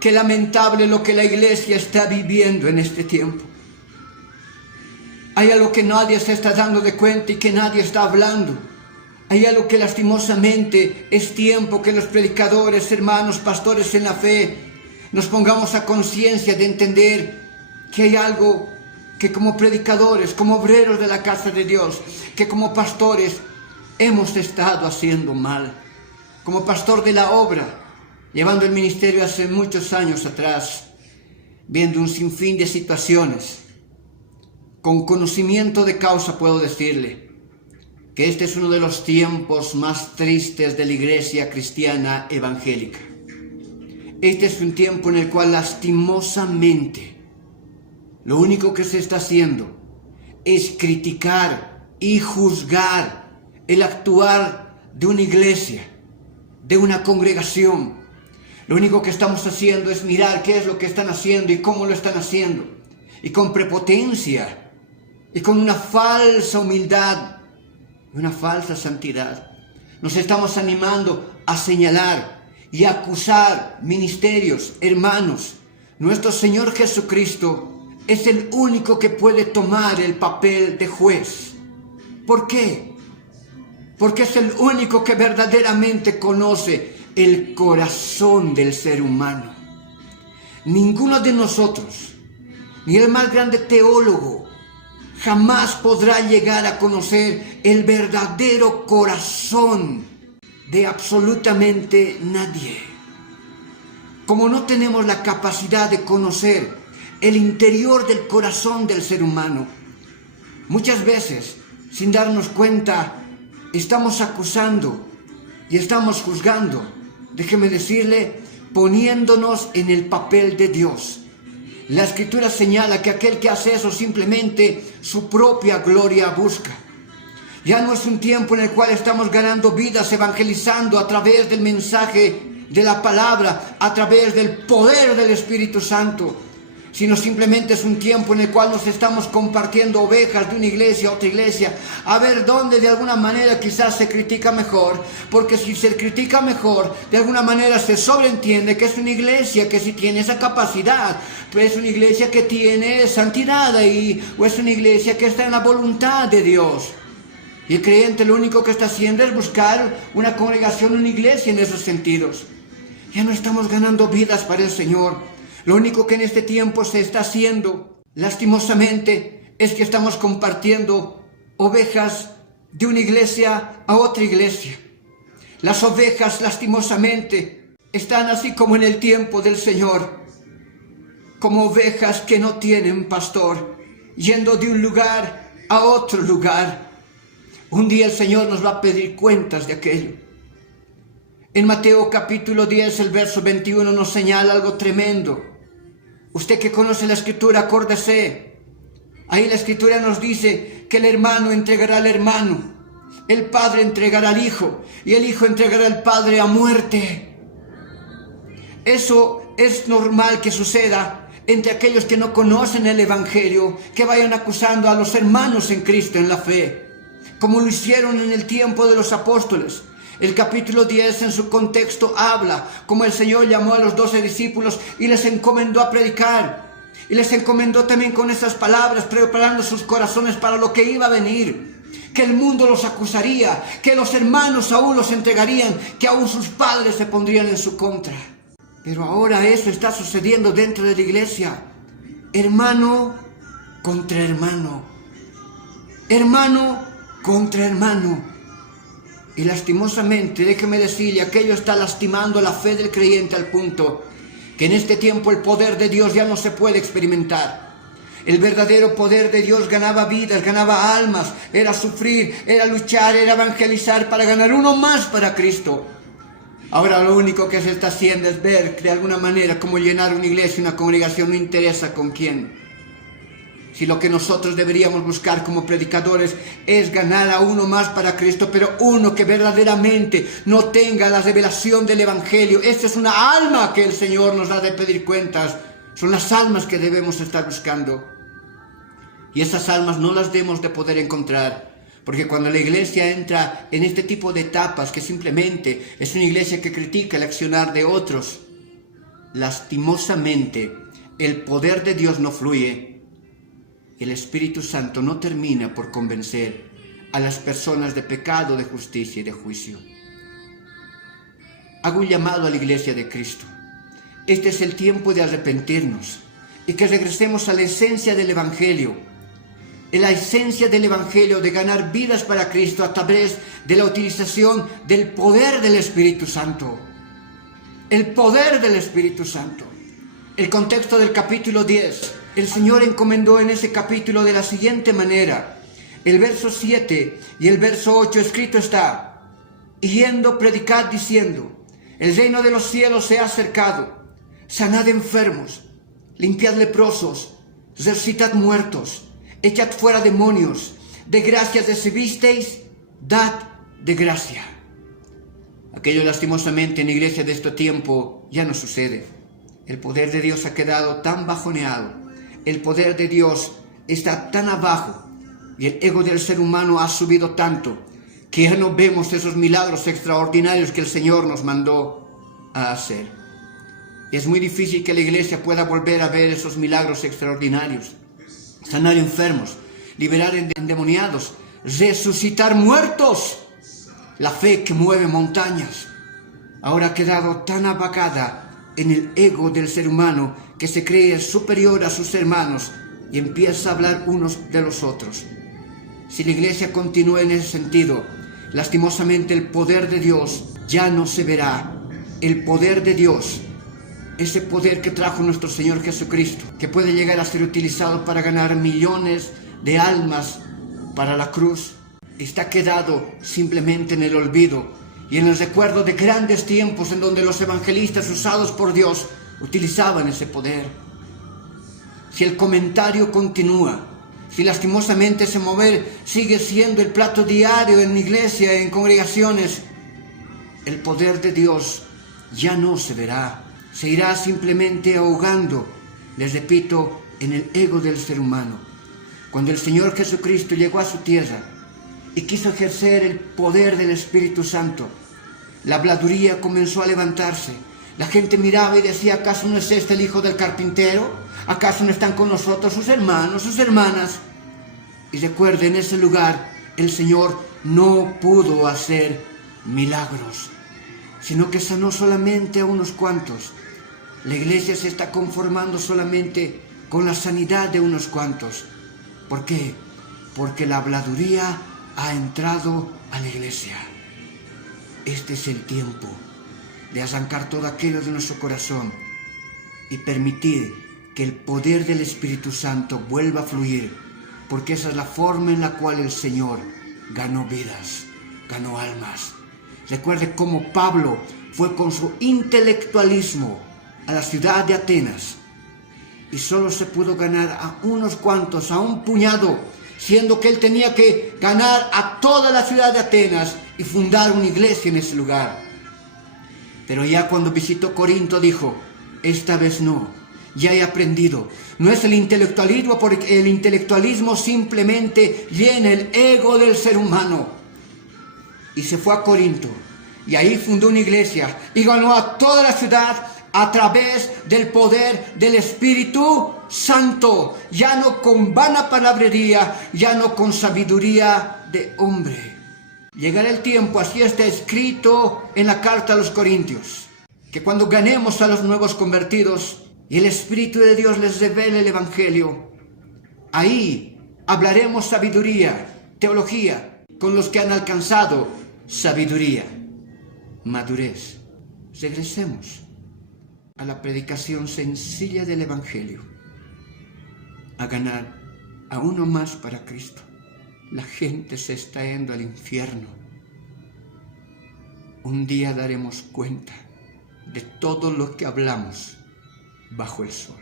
Qué lamentable lo que la iglesia está viviendo en este tiempo. Hay algo que nadie se está dando de cuenta y que nadie está hablando. Hay algo que lastimosamente es tiempo que los predicadores, hermanos, pastores en la fe, nos pongamos a conciencia de entender que hay algo que como predicadores, como obreros de la casa de Dios, que como pastores hemos estado haciendo mal. Como pastor de la obra, llevando el ministerio hace muchos años atrás, viendo un sinfín de situaciones, con conocimiento de causa puedo decirle que este es uno de los tiempos más tristes de la iglesia cristiana evangélica. Este es un tiempo en el cual lastimosamente lo único que se está haciendo es criticar y juzgar el actuar de una iglesia, de una congregación. Lo único que estamos haciendo es mirar qué es lo que están haciendo y cómo lo están haciendo. Y con prepotencia y con una falsa humildad, una falsa santidad, nos estamos animando a señalar y a acusar ministerios, hermanos. Nuestro Señor Jesucristo es el único que puede tomar el papel de juez. ¿Por qué? Porque es el único que verdaderamente conoce el corazón del ser humano. Ninguno de nosotros, ni el más grande teólogo, jamás podrá llegar a conocer el verdadero corazón de absolutamente nadie. Como no tenemos la capacidad de conocer el interior del corazón del ser humano, muchas veces, sin darnos cuenta, estamos acusando y estamos juzgando, déjeme decirle, poniéndonos en el papel de Dios. La Escritura señala que aquel que hace eso simplemente su propia gloria busca. Ya no es un tiempo en el cual estamos ganando vidas evangelizando a través del mensaje de la palabra, a través del poder del Espíritu Santo, sino simplemente es un tiempo en el cual nos estamos compartiendo ovejas de una iglesia a otra iglesia, a ver dónde de alguna manera quizás se critica mejor, porque si se critica mejor, de alguna manera se sobreentiende que es una iglesia que sí tiene esa capacidad, pues es una iglesia que tiene santidad ahí, o es una iglesia que está en la voluntad de Dios. Y el creyente lo único que está haciendo es buscar una congregación, una iglesia en esos sentidos. Ya no estamos ganando vidas para el Señor. Lo único que en este tiempo se está haciendo, lastimosamente, es que estamos compartiendo ovejas de una iglesia a otra iglesia. Las ovejas, lastimosamente, están así como en el tiempo del Señor, como ovejas que no tienen pastor, yendo de un lugar a otro lugar. Un día el Señor nos va a pedir cuentas de aquello. En Mateo capítulo 10, el verso 21 nos señala algo tremendo. Usted que conoce la Escritura, acuérdese. Ahí la Escritura nos dice que el hermano entregará al hermano, el padre entregará al hijo y el hijo entregará al padre a muerte. Eso es normal que suceda entre aquellos que no conocen el Evangelio, que vayan acusando a los hermanos en Cristo en la fe, como lo hicieron en el tiempo de los apóstoles. El capítulo 10 en su contexto habla como el Señor llamó a los 12 discípulos y les encomendó a predicar. Y les encomendó también con estas palabras, preparando sus corazones para lo que iba a venir. Que el mundo los acusaría, que los hermanos aún los entregarían, que aún sus padres se pondrían en su contra. Pero ahora eso está sucediendo dentro de la iglesia. Hermano contra hermano. Hermano contra hermano. Y lastimosamente, déjeme decirle, aquello está lastimando la fe del creyente al punto que en este tiempo el poder de Dios ya no se puede experimentar. El verdadero poder de Dios ganaba vidas, ganaba almas, era sufrir, era luchar, era evangelizar para ganar uno más para Cristo. Ahora lo único que se está haciendo es ver de alguna manera cómo llenar una iglesia, una congregación, no interesa con quién. Si lo que nosotros deberíamos buscar como predicadores es ganar a uno más para Cristo, pero uno que verdaderamente no tenga la revelación del Evangelio. Esta es una alma que el Señor nos da de pedir cuentas. Son las almas que debemos estar buscando. Y esas almas no las debemos de poder encontrar. Porque cuando la iglesia entra en este tipo de etapas, que simplemente es una iglesia que critica el accionar de otros, lastimosamente el poder de Dios no fluye, el Espíritu Santo no termina por convencer a las personas de pecado, de justicia y de juicio. Hago un llamado a la Iglesia de Cristo. Este es el tiempo de arrepentirnos y que regresemos a la esencia del Evangelio. En la esencia del Evangelio de ganar vidas para Cristo a través de la utilización del poder del Espíritu Santo. El poder del Espíritu Santo. El contexto del capítulo 10. El Señor encomendó en ese capítulo de la siguiente manera. El verso 7 y el verso 8 escrito está: y yendo predicad diciendo, el reino de los cielos se ha acercado, sanad enfermos, limpiad leprosos, resucitad muertos, echad fuera demonios, de gracia recibisteis, dad de gracia. Aquello lastimosamente en la iglesia de este tiempo ya no sucede. El poder de Dios ha quedado tan bajoneado, el poder de Dios está tan abajo y el ego del ser humano ha subido tanto que ya no vemos esos milagros extraordinarios que el Señor nos mandó a hacer. Y es muy difícil que la iglesia pueda volver a ver esos milagros extraordinarios. Sanar enfermos, liberar endemoniados, resucitar muertos. La fe que mueve montañas ahora ha quedado tan apagada en el ego del ser humano que se cree superior a sus hermanos y empieza a hablar unos de los otros. Si la iglesia continúa en ese sentido, lastimosamente el poder de Dios ya no se verá. El poder de Dios, ese poder que trajo nuestro Señor Jesucristo, que puede llegar a ser utilizado para ganar millones de almas para la cruz, está quedado simplemente en el olvido y en el recuerdo de grandes tiempos en donde los evangelistas usados por Dios utilizaban ese poder. Si el comentario continúa, si lastimosamente ese mover sigue siendo el plato diario en la iglesia, en congregaciones, el poder de Dios ya no se verá, se irá simplemente ahogando, les repito, en el ego del ser humano. Cuando el Señor Jesucristo llegó a su tierra y quiso ejercer el poder del Espíritu Santo, la habladuría comenzó a levantarse. La gente miraba y decía, ¿acaso no es este el hijo del carpintero? ¿Acaso no están con nosotros sus hermanos, sus hermanas? Y recuerde, en ese lugar el Señor no pudo hacer milagros, sino que sanó solamente a unos cuantos. La iglesia se está conformando solamente con la sanidad de unos cuantos. ¿Por qué? Porque la habladuría ha entrado a la iglesia. Este es el tiempo de arrancar todo aquello de nuestro corazón y permitir que el poder del Espíritu Santo vuelva a fluir, porque esa es la forma en la cual el Señor ganó vidas, ganó almas. Recuerde cómo Pablo fue con su intelectualismo a la ciudad de Atenas y solo se pudo ganar a unos cuantos, a un puñado, siendo que él tenía que ganar a toda la ciudad de Atenas y fundar una iglesia en ese lugar. Pero ya cuando visitó Corinto dijo, esta vez no, ya he aprendido. No es el intelectualismo, porque el intelectualismo simplemente llena el ego del ser humano. Y se fue a Corinto y ahí fundó una iglesia y ganó a toda la ciudad a través del poder del Espíritu Santo, ya no con vana palabrería, ya no con sabiduría de hombre. Llegará el tiempo, así está escrito en la carta a los Corintios, que cuando ganemos a los nuevos convertidos y el Espíritu de Dios les revele el Evangelio, ahí hablaremos sabiduría, teología, con los que han alcanzado sabiduría, madurez. Regresemos a la predicación sencilla del Evangelio, a ganar a uno más para Cristo. La gente se está yendo al infierno. Un día daremos cuenta de todo lo que hablamos bajo el sol.